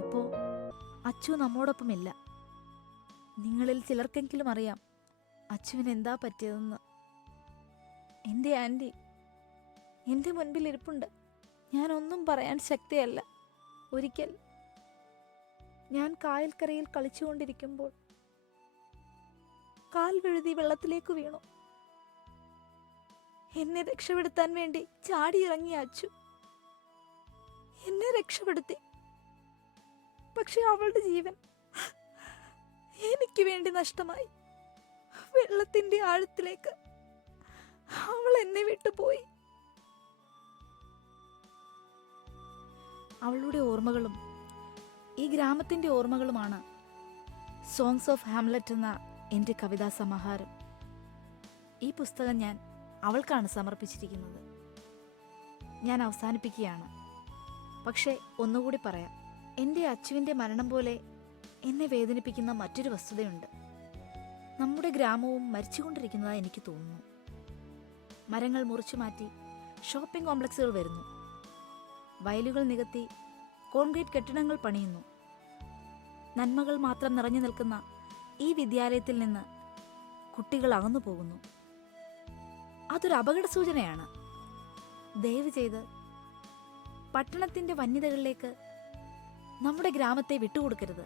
ഇപ്പോ അച്ചു നമ്മോടൊപ്പമില്ല. നിങ്ങളിൽ ചിലർക്കെങ്കിലും അറിയാം അച്ചുവിന് എന്താ പറ്റിയതെന്ന്. എൻ്റെ ആൻറ്റി എൻ്റെ മുൻപിൽ ഇരിപ്പുണ്ട്. ഞാനൊന്നും പറയാൻ ശക്തിയല്ല. ഒരിക്കൽ ഞാൻ കായൽക്കരയിൽ കളിച്ചുകൊണ്ടിരിക്കുമ്പോൾ കാൽ വഴുതി വെള്ളത്തിലേക്ക് വീണു. എന്നെ രക്ഷപ്പെടുത്താൻ വേണ്ടി ചാടിയിറങ്ങിയ അച്ചു എന്നെ രക്ഷപ്പെടുത്തി. പക്ഷെ അവളുടെ ജീവൻ എനിക്ക് വേണ്ടി നഷ്ടമായി. വെള്ളത്തിന്റെ ആഴത്തിലേക്ക് അവൾ എന്നെ വിട്ടുപോയി. അവളുടെ ഓർമ്മകളും ഈ ഗ്രാമത്തിന്റെ ഓർമ്മകളുമാണ് സോങ്സ് ഓഫ് ഹാംലെറ്റ് എന്ന എൻ്റെ കവിതാ സമാഹാരം. ഈ പുസ്തകം ഞാൻ അവൾക്കാണ് സമർപ്പിച്ചിരിക്കുന്നത്. ഞാൻ അവസാനിപ്പിക്കുകയാണ്. പക്ഷേ ഒന്നുകൂടി പറയാം, എൻ്റെ അച്ചുവിൻ്റെ മരണം പോലെ എന്നെ വേദനിപ്പിക്കുന്ന മറ്റൊരു വസ്തുതയുണ്ട്. നമ്മുടെ ഗ്രാമവും മരിച്ചുകൊണ്ടിരിക്കുന്നതായി എനിക്ക് തോന്നുന്നു. മരങ്ങൾ മുറിച്ചു മാറ്റി ഷോപ്പിംഗ് കോംപ്ലക്സുകൾ വരുന്നു. വയലുകൾ നികത്തി കോൺക്രീറ്റ് കെട്ടിടങ്ങൾ പണിയുന്നു. നന്മകൾ മാത്രം നിറഞ്ഞു നിൽക്കുന്ന ഈ വിദ്യാലയത്തിൽ നിന്ന് കുട്ടികൾ അകന്നു പോകുന്നു. അതൊരു അപകട സൂചനയാണ്. ദയവ് ചെയ്ത് പട്ടണത്തിന്റെ വന്യതകളിലേക്ക് നമ്മുടെ ഗ്രാമത്തെ വിട്ടുകൊടുക്കരുത്.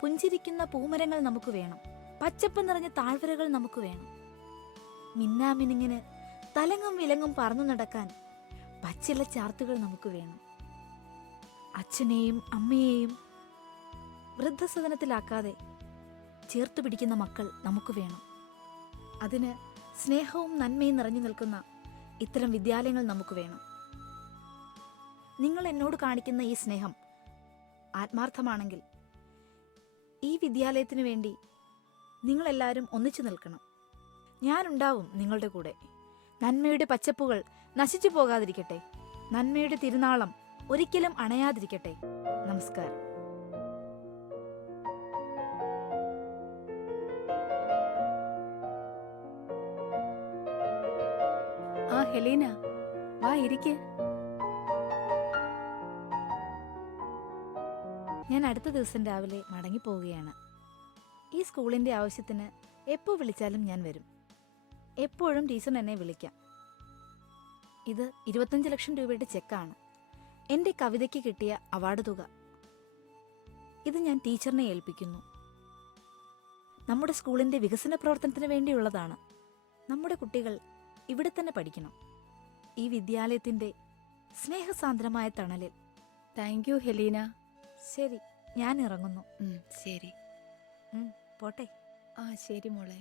പുഞ്ചിരിക്കുന്ന പൂമരങ്ങൾ നമുക്ക് വേണം. പച്ചപ്പ് നിറഞ്ഞ താഴ്വരകൾ നമുക്ക് വേണം. മിന്നാമിനുങ്ങിന് തലങ്ങും വിലങ്ങും പറന്നു നടക്കാൻ പച്ചില ചാർത്തുകൾ നമുക്ക് വേണം. അച്ഛനെയും അമ്മയെയും വൃദ്ധസദനത്തിലാക്കാതെ ചേർത്തു പിടിക്കുന്ന മക്കൾ നമുക്ക് വേണം. അതിന് സ്നേഹവും നന്മയും നിറഞ്ഞു നിൽക്കുന്ന ഇത്തരം വിദ്യാലയങ്ങൾ നമുക്ക് വേണം. നിങ്ങൾ എന്നോട് കാണിക്കുന്ന ഈ സ്നേഹം ആത്മാർത്ഥമാണെങ്കിൽ ഈ വിദ്യാലയത്തിനു വേണ്ടി നിങ്ങളെല്ലാവരും ഒന്നിച്ചു നിൽക്കണം. ഞാനുണ്ടാവും നിങ്ങളുടെ കൂടെ. നന്മയുടെ പച്ചപ്പുകൾ നശിച്ചു പോകാതിരിക്കട്ടെ. നന്മയുടെ തിരുനാളം ഒരിക്കലും അണയാതിരിക്കട്ടെ. നമസ്കാരം. ആ ഹെലീന, വാ ഇരിക്ക്. ഞാൻ അടുത്ത ദിവസം രാവിലെ മടങ്ങിപ്പോവുകയാണ്. ഈ സ്കൂളിൻ്റെ ആവശ്യത്തിന് എപ്പോൾ വിളിച്ചാലും ഞാൻ വരും. എപ്പോഴും ടീച്ചർ എന്നെ വിളിക്കാം. ഇത് 25 ലക്ഷം രൂപയുടെ ചെക്കാണ്. എൻ്റെ കവിതയ്ക്ക് കിട്ടിയ അവാർഡ് തുക. ഇത് ഞാൻ ടീച്ചറിനെ ഏൽപ്പിക്കുന്നു. നമ്മുടെ സ്കൂളിൻ്റെ വികസന പ്രവർത്തനത്തിന് വേണ്ടിയുള്ളതാണ്. നമ്മുടെ കുട്ടികൾ ഇവിടെ തന്നെ പഠിക്കണം. ഈ വിദ്യാലയത്തിൻ്റെ സ്നേഹസാന്ദ്രമായ തണലിൽ. Thank you Helena. ശരി, ഞാൻ ഇറങ്ങുന്നു. ശരി. പോട്ടെ. ആ ശരി മോളെ.